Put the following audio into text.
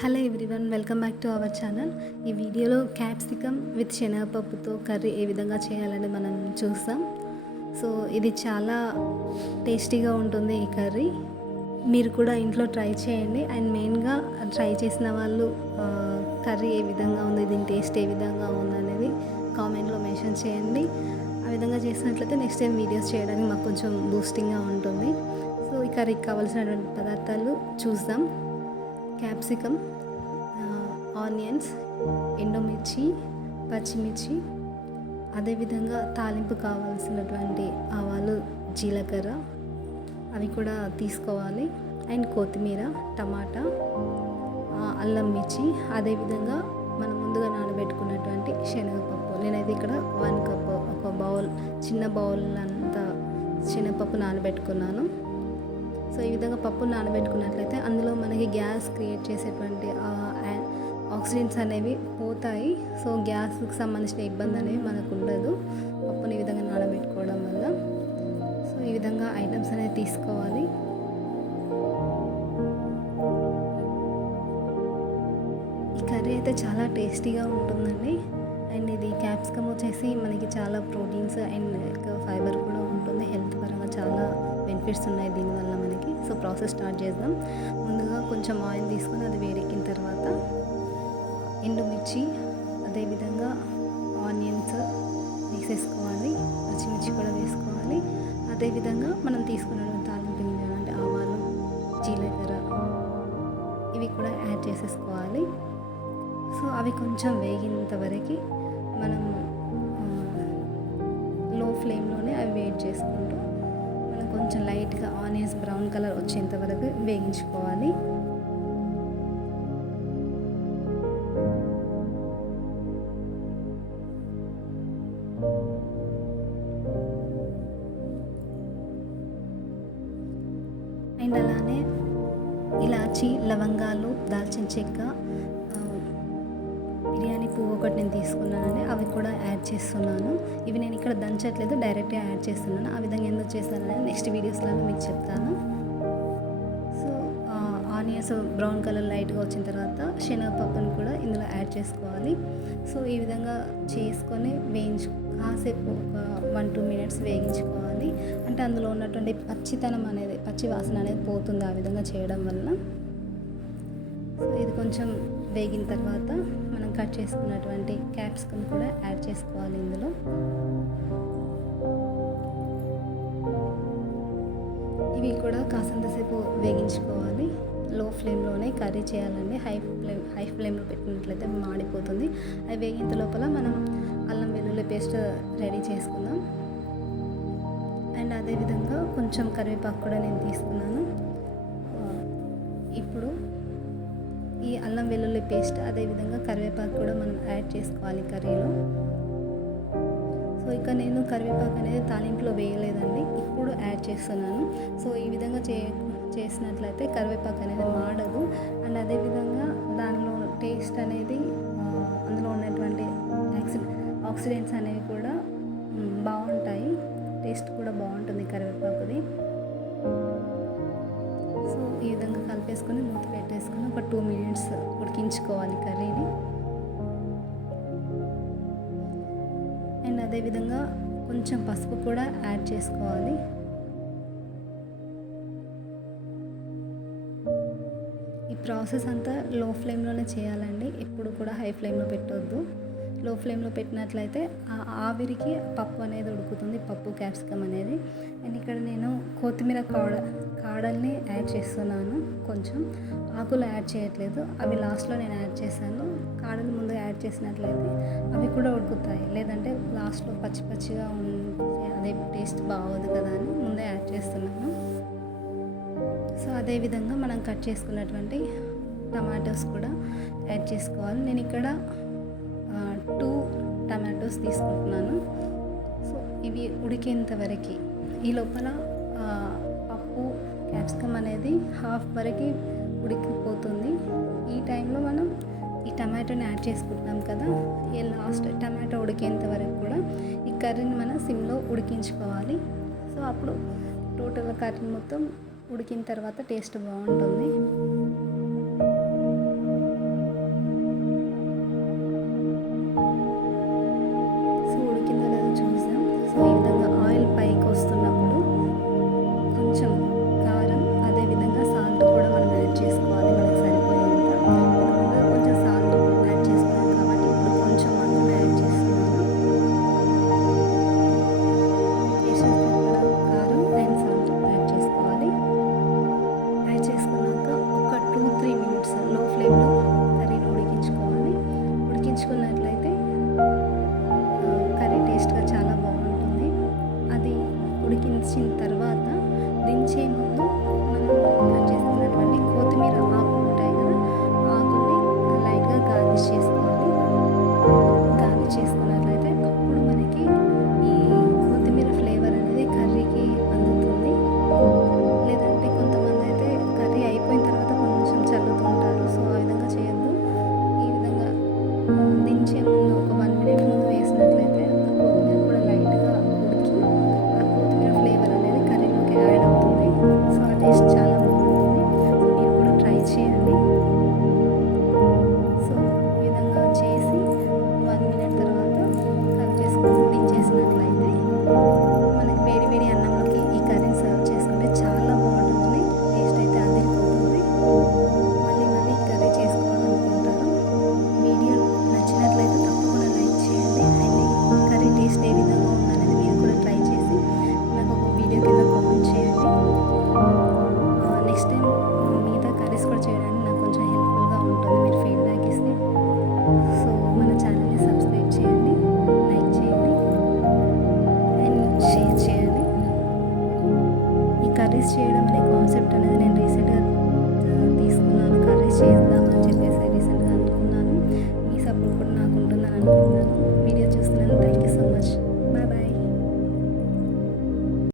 Hello everyone, welcome back to our channel. ఈ వీడియోలో capsicum with శనగపప్పుతో curry ఏ విధంగా చేయాలని మనం చూస్తాం. సో ఇది చాలా టేస్టీగా ఉంటుంది ఈ కర్రీ. మీరు కూడా ఇంట్లో ట్రై చేయండి. అండ్ మెయిన్గా ట్రై చేసిన వాళ్ళు కర్రీ ఏ విధంగా ఉంది, దీని టేస్ట్ ఏ విధంగా ఉంది అనేది కామెంట్లో మెన్షన్ చేయండి. ఆ విధంగా చేసినట్లయితే నెక్స్ట్ టైం వీడియోస్ చేయడానికి మాకు కొంచెం బూస్టింగ్గా ఉంటుంది. సో ఈ కర్రీకి కావాల్సినటువంటి పదార్థాలు చూద్దాం. క్యాప్సికమ్, ఆనియన్స్, ఎండుమిర్చి, పచ్చిమిర్చి, అదేవిధంగా తాలింపు కావాల్సినటువంటి ఆవాలు, జీలకర్ర అవి కూడా తీసుకోవాలి. అండ్ కొత్తిమీర, టమాటా, అల్లం మిర్చి, అదేవిధంగా మనం ముందుగా నానబెట్టుకున్నటువంటి శనగపప్పు. నేనైతే ఇక్కడ 1 కప్, ఒక బౌల్, చిన్న బౌల్ అంతా శనగపప్పు నానబెట్టుకున్నాను. సో ఈ విధంగా పప్పు నానబెట్టుకున్నట్లయితే అందులో మనకి గ్యాస్ క్రియేట్ చేసేటువంటి ఆక్సిడెంట్స్ అనేవి పోతాయి. సో గ్యాస్కి సంబంధించిన ఇబ్బంది అనేవి మనకు ఉండదు పప్పుని ఈ విధంగా నానబెట్టుకోవడం వల్ల. సో ఈ విధంగా ఐటమ్స్ అనేవి తీసుకోవాలి. ఈ కర్రీ అయితే చాలా టేస్టీగా ఉంటుందండి. అండ్ ఇది క్యాప్సికమ్ వచ్చేసి మనకి చాలా ప్రోటీన్స్ అండ్ ఫైబర్ కూడా ఉంటుంది. హెల్త్ పరంగా చాలా బెనిఫిట్స్ ఉన్నాయి దీనివల్ల మనకి. సో ప్రాసెస్ స్టార్ట్ చేద్దాం. ముందుగా కొంచెం ఆయిల్ తీసుకొని అది వేడెక్కిన తర్వాత ఎండుమిర్చి, అదేవిధంగా ఆనియన్స్ వేసేసుకోవాలి. పచ్చిమిర్చి కూడా వేసుకోవాలి. అదేవిధంగా మనం తీసుకున్న తాలింపు గింజలు అంటే ఆవాలు, జీలకర్ర ఇవి కూడా యాడ్ చేసేసుకోవాలి. సో అవి కొంచెం వేగినంత వరకు మనం లో ఫ్లేమ్లోనే అవి వేడి చేసుకుంటూ మనం కొంచెం లైట్గా ఆనియన్స్ బ్రౌన్ కలర్ వచ్చేంత వరకు వేగించుకోవాలి. అండ్ అలానే ఇలాచి, లవంగాలు, దాల్చిన చెక్క, బిర్యానీ పువ్వు ఒకటి నేను తీసుకున్నానండి. అవి కూడా యాడ్ చేస్తున్నాను. ఇవి నేను ఇక్కడ దంచట్లేదు, డైరెక్ట్గా యాడ్ చేస్తున్నాను. ఆ విధంగా ఎందుకు చేస్తానని నెక్స్ట్ వీడియోస్లో మీకు చెప్తాను. సో ఆనియన్స్ బ్రౌన్ కలర్ లైట్గా వచ్చిన తర్వాత శనగపప్పును కూడా ఇందులో యాడ్ చేసుకోవాలి. సో ఈ విధంగా చేసుకొని కాసేపు ఒక 1-2 మినిట్స్ వేగించుకోవాలి. అంటే అందులో ఉన్నటువంటి పచ్చితనం అనేది, పచ్చి వాసన అనేది పోతుంది ఆ విధంగా చేయడం వల్ల. సో ఇది కొంచెం వేగిన తర్వాత మనం కట్ చేసుకున్నటువంటి క్యాప్సికమ్ కూడా యాడ్ చేసుకోవాలి ఇందులో. ఇవి కూడా కాసంతసేపు వేగించుకోవాలి. లో ఫ్లేమ్లోనే కర్రీ చేయాలండి. హై ఫ్లేమ్లో పెట్టినట్లయితే మాడిపోతుంది. అవి వేగేంత లోపల మనం అల్లం వెల్లుల్లి పేస్ట్ రెడీ చేసుకుందాం. అండ్ అదేవిధంగా కొంచెం కరివేపాకు కూడా నేను తీసుకున్నాను. ఇప్పుడు ఈ అల్లం వెల్లుల్లి పేస్ట్ అదేవిధంగా కరివేపాకు కూడా మనం యాడ్ చేసుకోవాలి కర్రీలో. సో ఇక నేను కరివేపాకు అనేది తాలింపులో వేయలేదండి, ఇప్పుడు యాడ్ చేస్తున్నాను. సో ఈ విధంగా చేసినట్లయితే కరివేపాకు అనేది మాడదు. అండ్ అదేవిధంగా దానిలో టేస్ట్ అనేది, అందులో ఉన్నటువంటి ఆక్సిడెంట్స్ అనేవి కూడా బాగుంటాయి. టేస్ట్ కూడా బాగుంటుంది కరివేపాకుది. సో ఈ విధంగా కలిపేసుకొని మూత పెట్టేసుకొని ఒక 2 మినిట్స్ ఉడికించుకోవాలి కర్రీని. అండ్ అదేవిధంగా కొంచెం పసుపు కూడా యాడ్ చేసుకోవాలి. ఈ ప్రాసెస్ అంతా లో ఫ్లేమ్లోనే చేయాలండి, ఎప్పుడు కూడా హై ఫ్లేమ్లో పెట్టొద్దు. లో ఫ్లేమ్లో పెట్టినట్లయితే ఆ ఆవిరికి పప్పు అనేది ఉడుకుతుంది, పప్పు క్యాప్సికమ్ అనేది. అండ్ ఇక్కడ నేను కొత్తిమీర కాడల్ని యాడ్ చేస్తున్నాను. కొంచెం ఆకులు యాడ్ చేయట్లేదు, అవి లాస్ట్లో నేను యాడ్ చేశాను. కాడలు ముందు యాడ్ చేసినట్లయితే అవి కూడా ఉడుకుతాయి, లేదంటే లాస్ట్లో పచ్చి పచ్చిగా అదే టేస్ట్ బాగోదు కదా అని ముందే యాడ్ చేస్తున్నాను. సో అదేవిధంగా మనం కట్ చేసుకున్నటువంటి టమాటోస్ కూడా యాడ్ చేసుకోవాలి. నేను ఇక్కడ 2 టమాటోస్ తీసుకుంటున్నాను. సో ఇవి ఉడికేంత వరకు, ఈ లోపల పప్పు క్యాప్సికమ్ అనేది హాఫ్ వరకు ఉడికిపోతుంది. ఈ టైంలో మనం ఈ టమాటోని యాడ్ చేసుకుంటున్నాం కదా, ఈ లాస్ట్ టమాటో ఉడికేంత వరకు కూడా ఈ కర్రీని మనం సిమ్లో ఉడికించుకోవాలి. సో అప్పుడు టోటల్ కర్రీ మొత్తం ఉడికిన తర్వాత టేస్ట్ బాగుంటుంది. దించే ముందు ఒక 1 మినిట్